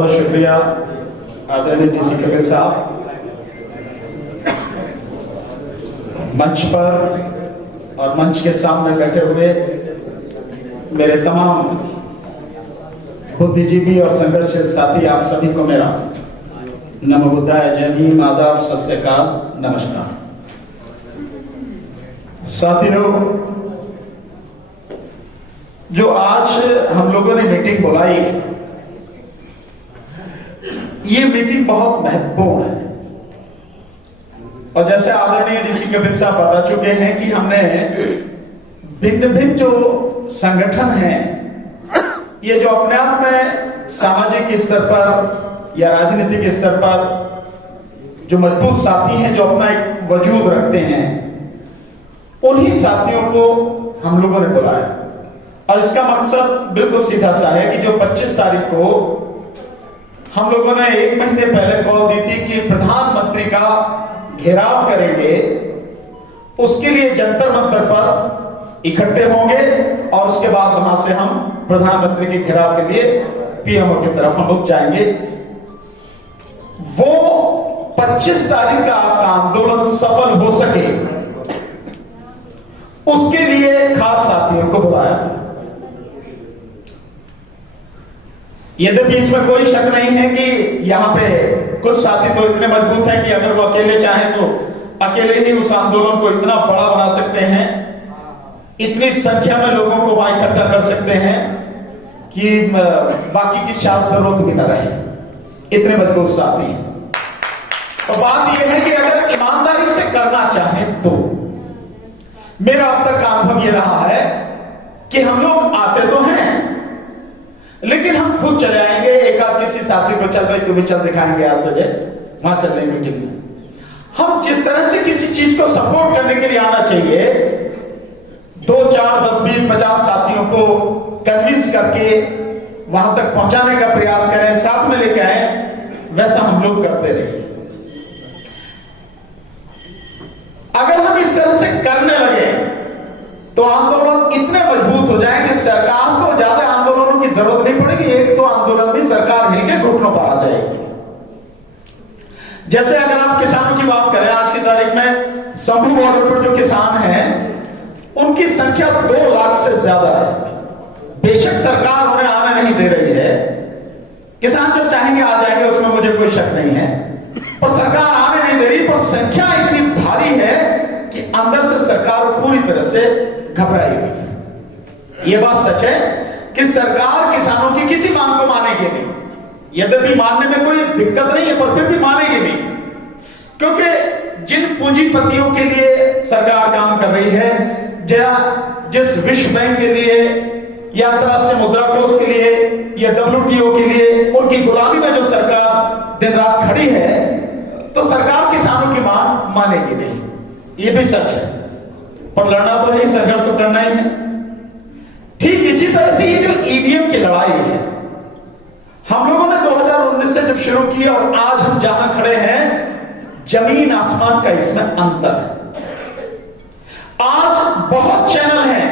बहुत शुक्रिया आदरणीय डीसी कपिल साहब। मंच पर और मंच के सामने बैठे हुए मेरे तमाम बुद्धिजीवी और संघर्षशील साथी, आप सभी को मेरा नमो बुद्धाय, जय भीम, आदाब, सत श्री अकाल, नमस्कार। साथियों, जो आज हम लोगों ने मीटिंग बुलाई है, ये मीटिंग बहुत महत्वपूर्ण है। और जैसे आदरणीय डीसी कपिल साहब बता चुके हैं कि हमने भिन्न भिन्न जो संगठन हैं, ये जो अपने आप में सामाजिक स्तर पर या राजनीतिक स्तर पर जो मजबूत साथी हैं, जो अपना एक वजूद रखते हैं, उन्हीं साथियों को हम लोगों ने बुलाया। और इसका मकसद बिल्कुल सीधा सा है कि जो 25 तारीख को हम लोगों ने 1 महीने पहले कॉल दी थी कि प्रधानमंत्री का घेराव करेंगे, उसके लिए जंतर मंतर पर इकट्ठे होंगे और उसके बाद वहां से हम प्रधानमंत्री के घेराव के लिए पीएमओ की तरफ हम लोग जाएंगे। वो 25 तारीख का आंदोलन सफल हो सके, उसके लिए खास साथियों को बुलाया था। यद्यपि इसमें कोई शक नहीं है कि यहां पे कुछ साथी तो इतने मजबूत हैं कि अगर वो अकेले चाहें तो अकेले ही उस आंदोलन को इतना बड़ा बना सकते हैं, इतनी संख्या में लोगों को वहां इकट्ठा कर सकते हैं कि बाकी की शायद जरूरत भी न रहे। इतने मजबूत साथी हैं। और बात यह है कि अगर ईमानदारी से करना चाहें तो मेरा अब तक का अनुभव यह रहा है कि हम लोग आते तो हैं, लेकिन हम खुद चले आएंगे। एक आध किसी साथी को, चल भाई तू भी चल, दिखाएंगे यार तुझे, वहां चल रही मीटिंग में। हम जिस तरह से किसी चीज को सपोर्ट करने के लिए आना चाहिए, 2, 4, 10, 20, 50 साथियों को कन्विंस करके वहां तक पहुंचाने का प्रयास करें, साथ में लेके आए, वैसा हम लोग करते रहिए। अगर हम इस तरह से करने लगे तो आंदोलन इतने मजबूत हो जाए कि सरकार को ज्यादा आंदोलनों की जरूरत नहीं पड़ेगी। 1-2 आंदोलन में सरकार मिलकर घुटनों पर आ जाएगी। जैसे अगर आप किसानों की बात करें, आज की तारीख में शंभू बॉर्डर पर जो किसान हैं, उनकी संख्या 2 लाख से ज्यादा है। बेशक सरकार उन्हें आने नहीं दे रही है, किसान जब चाहेंगे आ जाएंगे, उसमें मुझे कोई शक नहीं है, पर सरकार आने नहीं दे रही। पर संख्या इतनी भारी है कि अंदर से सरकार पूरी तरह से घबराई हुई है। यह बात सच है कि सरकार किसानों की किसी मांग को मानेगी नहीं। यद्यपि मानने में कोई दिक्कत नहीं है, पर फिर भी मानेगी नहीं, क्योंकि जिन पूंजीपतियों के लिए सरकार काम कर रही है, जिस विश्व बैंक के लिए या अंतरराष्ट्रीय मुद्रा कोष के लिए या WTO के लिए, उनकी गुलामी में जो सरकार दिन रात खड़ी है, तो सरकार किसानों की मांग मानेगी नहीं। ये भी सच है, पर लड़ना तो है, संघर्ष तो करना ही है। ठीक इसी तरह से ये जो ईवीएम की लड़ाई है, हम लोगों ने 2019 से जब शुरू की और आज हम जहां खड़े हैं, जमीन आसमान का इसमें अंतर है। आज बहुत चैनल हैं,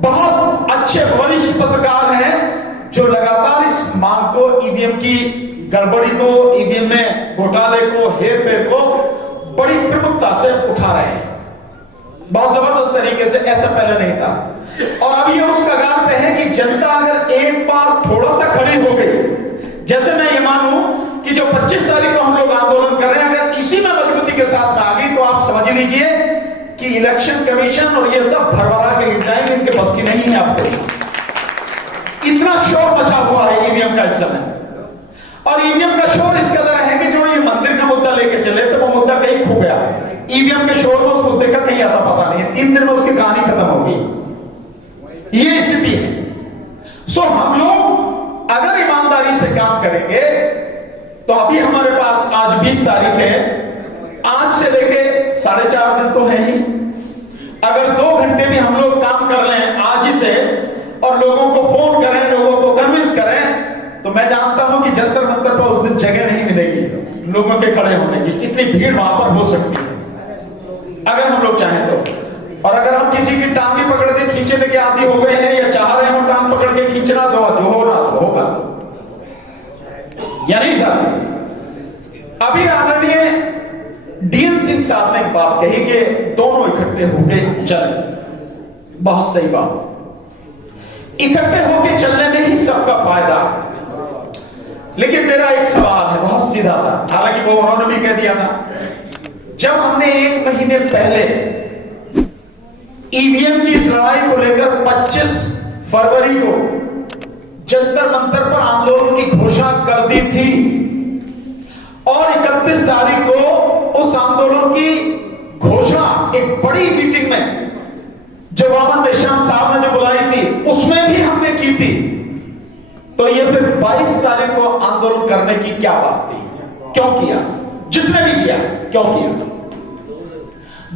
बहुत अच्छे वरिष्ठ पत्रकार हैं जो लगातार इस मांग को, ईवीएम की गड़बड़ी को, ईवीएम में घोटाले को, हेरफेर को बड़ी प्रमुखता से उठा रहे हैं, बहुत जबरदस्त तरीके से। ऐसा पहले नहीं था। और अब ये उस कगार पे है कि जनता अगर एक बार थोड़ा सा खड़ी हो गई, जैसे मैं ये मानूं कि जो 25 तारीख को हम लोग आंदोलन कर रहे हैं, अगर इसी में मजबूती के साथ में आ गई, तो आप समझ लीजिए कि इलेक्शन कमीशन और ये सब भरभरा के गिर जाएंगे, इनके बस की नहीं है। आपको इतना शोर मचा हुआ है ईवीएम का इस समय, और ईवीएम का शोर इस कदर है कि जो ये मंदिर का मुद्दा लेके चले, तो वो मुद्दा कहीं खो गया। ईवीएम के शोर में उस मुद्दे का कहीं आता पता नहीं है, 3 दिन में उसकी कहानी खत्म होगी। ये स्थिति है। सो हम लोग अगर ईमानदारी से काम करेंगे, तो अभी हमारे पास आज 20 तारीख है, आज से लेके 4.5 दिन तो है ही। अगर 2 घंटे भी हम लोग काम कर लें आज ही से, और लोगों को फोन करें, लोगों को कन्विंस करें, तो मैं जानता हूं कि जंतर मंतर पर उस दिन जगह नहीं मिलेगी लोगों के खड़े होने की। इतनी भीड़ वहां पर हो सकती है अगर हम लोग चाहें तो। और अगर हम किसी की टांगी पकड़ के खींचने के आदी हो गए हैं या चाह रहे हो टांग पकड़ के खींचना, तो जो होना तो होगा। या नहीं साथी? अभी आदरणीय डीएन सिंह साहब ने एक बात कही कि दोनों इकट्ठे होके चले। बहुत सही बात, इकट्ठे होके चलने में ही सबका फायदा है। लेकिन मेरा एक सवाल है बहुत सीधा सा, हालांकि वो उन्होंने भी कह दिया था। जब हमने 1 महीने पहले ईवीएम की इस लड़ाई को लेकर 25 फरवरी को जंतर मंतर पर आंदोलन की घोषणा कर दी थी और 31 तारीख को उस आंदोलन की घोषणा एक बड़ी मीटिंग में जो वामन मेश्राम साहब ने जो बुलाई थी उसमें भी हमने की थी, तो ये फिर 22 तारीख को आंदोलन करने की क्या बात थी? क्यों किया? जिसने भी किया क्यों किया?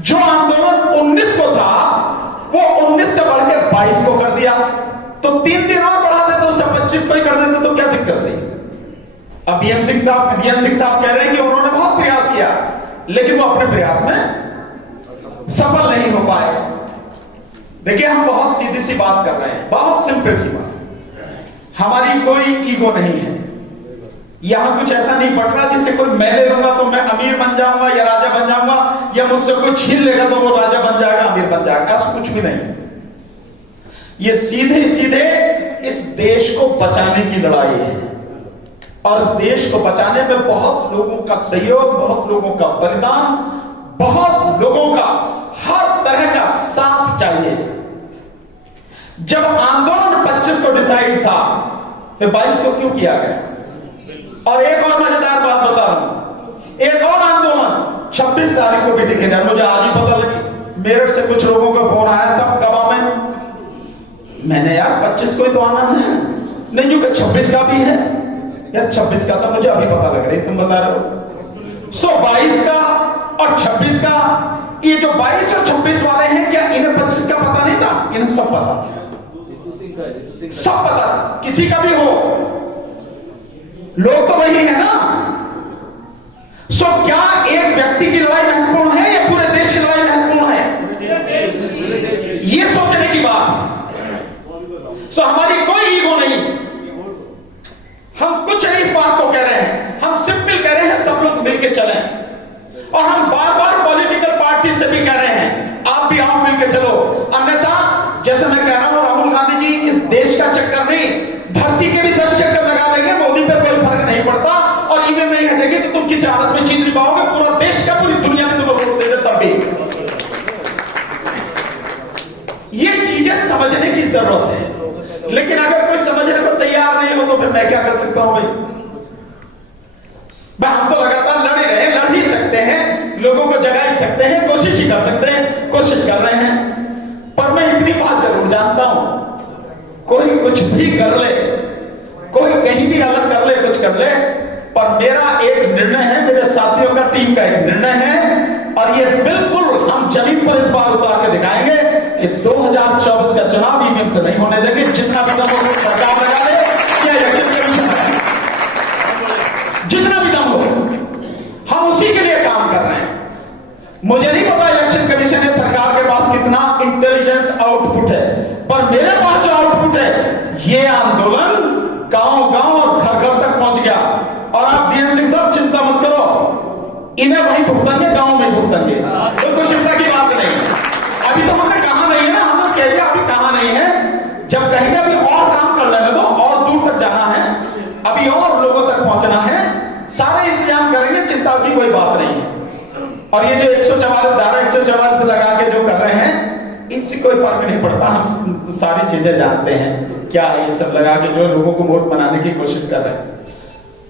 जो आंदोलन 19 को था वो 19 से बढ़ के 22 को कर दिया, तो 3 दिन और बढ़ा देते, उसे 25 को ही कर देते तो क्या दिक्कत थी? अब बीएन सिंह साहब कह रहे हैं कि उन्होंने बहुत प्रयास किया लेकिन वो अपने प्रयास में सफल नहीं हो पाए। देखिए, हम बहुत सीधी सी बात कर रहे हैं, बहुत सिंपल सी बात। हमारी कोई ईगो नहीं है, यहां कुछ ऐसा नहीं बट रहा जिससे कोई मैं ले लूंगा तो मैं अमीर बन जाऊंगा या राजा बन जाऊंगा, या मुझसे कोई छीन लेगा तो वो राजा बन जाएगा, अमीर बन जाएगा। ऐसा कुछ भी नहीं। ये सीधे सीधे इस देश को बचाने की लड़ाई है और इस देश को बचाने में बहुत लोगों का सहयोग, बहुत लोगों का बलिदान, बहुत लोगों का हर तरह का साथ चाहिए। जब आंदोलन 25 को डिसाइड था फिर 22 को क्यों किया गया? और एक और मजेदार बात बता रहा हूं, एक और आंदोलन 26 तारीख को भी टिकट है, मुझे आज ही पता लगी। मेरठ से कुछ लोगों का फोन आया, सब कब में? मैंने यार 25 को ही तो आना है, नहीं जो 26 का भी है यार। 26 का था, मुझे अभी पता लग रहा है, तुम बता रहे हो। 22 का और 26 का, ये जो 22 और 26 वाले हैं, क्या इन्हें 25 का पता नहीं था? इन्हें सब पता था, सब पता था, किसी का भी हो, लोग तो वही है ना। सो क्या एक व्यक्ति की लड़ाई महत्वपूर्ण है या पूरे देश की लड़ाई महत्वपूर्ण है? ये सोचने की बात। सो हमारी कोई ईगो नहीं, हम कुछ नहीं इस बात को कह रहे हैं, हम सिंपल कह रहे हैं सब लोग मिलकर चलें। और हम बार बार पॉलिटिकल पार्टी से भी कह रहे हैं आप भी आओ, मिलकर चलो। अन्यथा जैसे मैं कह रहा हूं, राहुल गांधी जी इस देश का चक्कर नहीं, धरती के भी 10 चक्कर लगा लेंगे, मोदी पे कोई फर्क नहीं पड़ता, और ईवीएम नहीं हटेगी तो तुम किसी हालत में जीत नहीं पाओगे। पूरा देश का, पूरी दुनिया में तुम वोट देंगे तब भी। ये चीजें समझने की जरूरत है, लेकिन अगर कोई समझने को तैयार नहीं हो तो फिर मैं क्या कर सकता हूं भाई? हम तो लगातार लड़े रहे, लड़ ही सकते हैं, लोगों को जगा ही सकते हैं, कोशिश ही कर सकते हैं, कोशिश कर रहे हैं। पर मैं इतनी बात जरूर जानता हूं, कोई कुछ भी कर ले, कोई कहीं भी अलग कर ले, कुछ कर ले, पर मेरा एक निर्णय है, मेरे साथियों का, टीम का एक निर्णय है, और ये बिल्कुल हम जमीन पर इस बार उतार के दिखाएंगे कि 2024 का चुनाव ईवीएम से नहीं होने देंगे। जितना भी दम हो सरकार लगा ले या इलेक्शन कमीशन है, जितना भी दम हो, हम उसी के लिए काम कर रहे हैं। मुझे नहीं पता इलेक्शन कमीशन है सरकार के पास कितना इंटेलिजेंस आउटपुट है, पर मेरे पास जो आउटपुट है, ये आंदोलन गांव-गांव और घर-घर तक पहुंच गया। और आप डीएन सिंह साहब चिंता मत करो, इन्हें वहीं भुगतेंगे, गांव में भुगतेंगे, तो कोई चिंता की बात नहीं। अभी तो हमने कहा नहीं है ना, हम कह दिया अभी कहा नहीं है, जब कहेंगे अभी और काम कर लेने दो, और दूर तक जाना है, अभी और लोगों तक पहुंचना है, सारे इंतजाम करेंगे, चिंता की कोई बात नहीं है। और ये जो 144 धारा 144 लगा के जो कर रहे हैं, इनसे कोई फर्क नहीं पड़ता, हम सारी चीजें जानते हैं क्या है ये सब लगा के जो लोगों को वोट बनाने की कोशिश कर रहे हैं।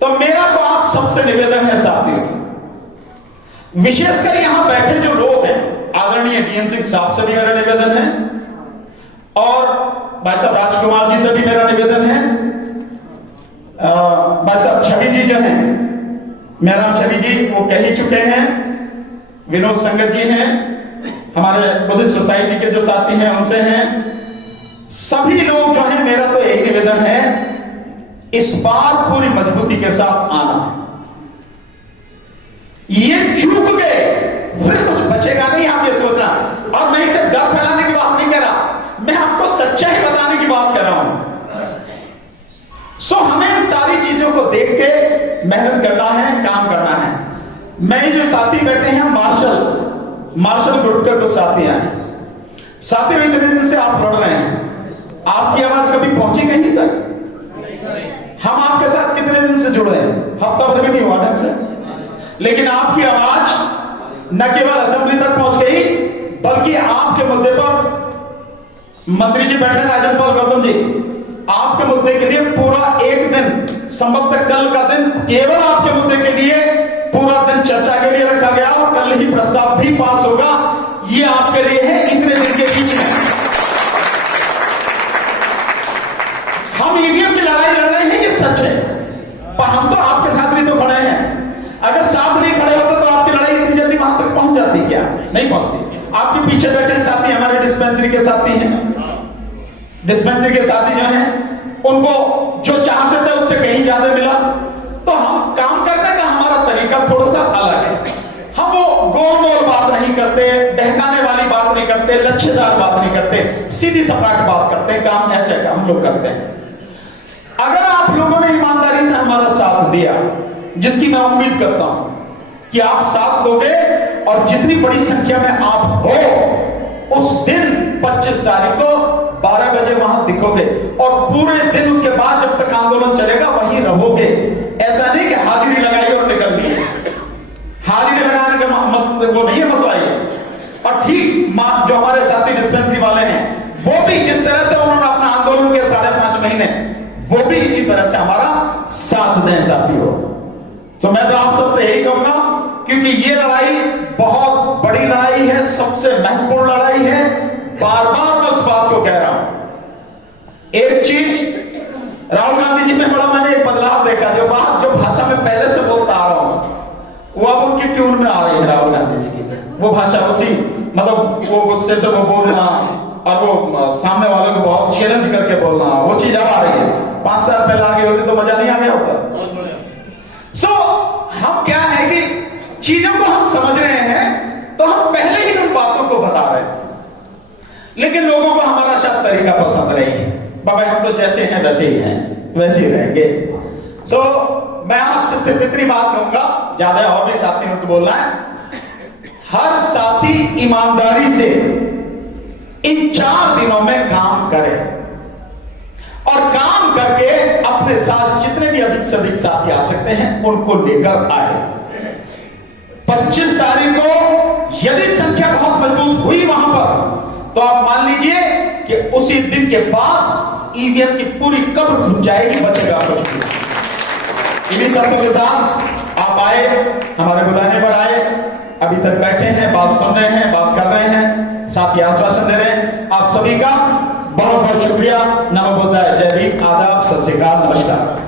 तो मेरा तो आप सबसे निवेदन है साथियों, विशेषकर यहां बैठे जो लोग हैं, आदरणीय डीएन सिंह साहब से भी मेरा निवेदन है, और भाई साहब राजकुमार जी से भी मेरा निवेदन है, भाई साहब छवि जी जो हैं, मेहराम छवि जी, वो कह ही चुके हैं, विनोद संगत जी हैं, हमारे बुद्धिस्ट सोसाइटी के जो साथी हैं उनसे हैं, सभी लोग जो हैं, मेरा तो यही निवेदन है, इस बार पूरी मजबूती के साथ आना है। ये चूक गए फिर कुछ बचेगा नहीं, आप ये सोचना। और मैं इसे डर फैलाने की बात नहीं कह रहा, मैं आपको सच्चाई बताने की बात कर रहा हूं। सो हमें इन सारी चीजों को देख के मैं जो साथी बैठे हैं मार्शल ग्रुप के कुछ साथी आए। साथियों, इतने दिन से आप लड़ रहे हैं, आपकी आवाज कभी पहुंची कहीं तक? हम आपके साथ कितने दिन से जुड़े हैं, हफ्ता भर भी नहीं हुआ ढंग से, लेकिन आपकी आवाज न केवल असेंबली तक पहुंच गई, बल्कि आपके मुद्दे पर मंत्री जी बैठे राजन पाल गौतम जी, आपके मुद्दे के लिए पूरा एक दिन, संभवतः कल का दिन केवल आपके मुद्दे के लिए पूरा दिन चर्चा के लिए रखा गया और कल ही प्रस्ताव भी पास होगा। ये आपके लिए है इतने दिन के बीच में। हम ईवीएम की लड़ाई लड़ रहे हैं, ये सच है, पर हम तो आपके साथ भी तो खड़े हैं। अगर साथ नहीं खड़े होते तो आपकी लड़ाई इतनी जल्दी वहां तक पहुंच जाती क्या? नहीं पहुंचती। आपके पीछे बैठे साथी हमारे डिस्पेंसरी के साथी हैं, डिस्पेंसरी के साथी जो हैं, उनको जो चाहते थे उससे कहीं ज्यादा मिला। तो हम काम करने का हमारा तरीका थोड़ा सा अलग है। हम वो गोल बात नहीं करते, बहकाने वाली बात नहीं करते, लक्ष्यदार बात नहीं करते, सीधी सपाट बात करते हैं। काम ऐसे हम लोग करते हैं। अगर आप लोगों ने ईमानदारी से हमारा साथ दिया, जिसकी मैं उम्मीद करता हूं कि आप साथ दोगे, और जितनी बड़ी संख्या में आप हो, उस दिन 25 तारीख को 12 बजे वहां दिखोगे और पूरे दिन उसके बाद जब तक आंदोलन चलेगा वहीं रहोगे। ऐसा नहीं कि हाजिरी लगाई और निकल ली। हाजिरी लगाने का मतलब वो नहीं है मसला ये। और ठीक जो हमारे साथी डिस्पेंसरी वाले हैं, वो भी जिस तरह से उन्होंने अपना आंदोलन के 5.5 महीने, वो भी इसी तरह से हमारा साथ दें साथियों। तो मैं तो आप सबसे यही कहूंगा, क्योंकि ये लड़ाई बहुत बड़ी लड़ाई है, सबसे महत्वपूर्ण लड़ाई है। बार बार मैं उस बात को कह रहा हूं। एक चीज राहुल गांधी जी में बड़ा मैंने एक बदलाव देखा। जो भाषा में पहले से बोलता आ रहा हूं, वो अब उनकी ट्यून में आ रही है। राहुल गांधी जी की वो भाषा, उसी मतलब वो गुस्से से वो बोलना और वो सामने वालों को बहुत चैलेंज करके बोलना, वो चीज अब आ रही है। 5 साल पहले आगे होती तो मजा नहीं आ गया होता। हम क्या है कि चीजों को हम समझ रहे हैं, तो हम पहले ही उन बातों को बता रहे हैं, लेकिन लोगों को हमारा शायद तरीका पसंद नहीं है। बाबा हम तो जैसे हैं वैसे ही हैं, वैसे ही रहेंगे। मैं आपसे सिर्फ इतनी बात कहूंगा, ज्यादा और भी साथियों को बोलना है। हर साथी ईमानदारी से इन 4 दिनों में काम करे और काम करके अपने साथ जितने भी अधिक से अधिक साथी आ सकते हैं उनको लेकर आए। 25 तारीख को यदि संख्या बहुत मजबूत हुई वहां पर, तो आप मान लीजिए कि उसी दिन के बाद ईवीएम की पूरी कब्र घुस जाएगी, बचेगा कुछ भी। इन्हीं शब्दों के साथ आप आए, हमारे बुलाने पर आए, अभी तक बैठे हैं, बात सुन रहे हैं, बात कर रहे हैं, साथ ही आश्वासन दे रहे हैं। आप सभी का बहुत बहुत शुक्रिया। नमो बुद्धाय, जय भीम, आदाब, सत श्री अकाल, नमस्कार।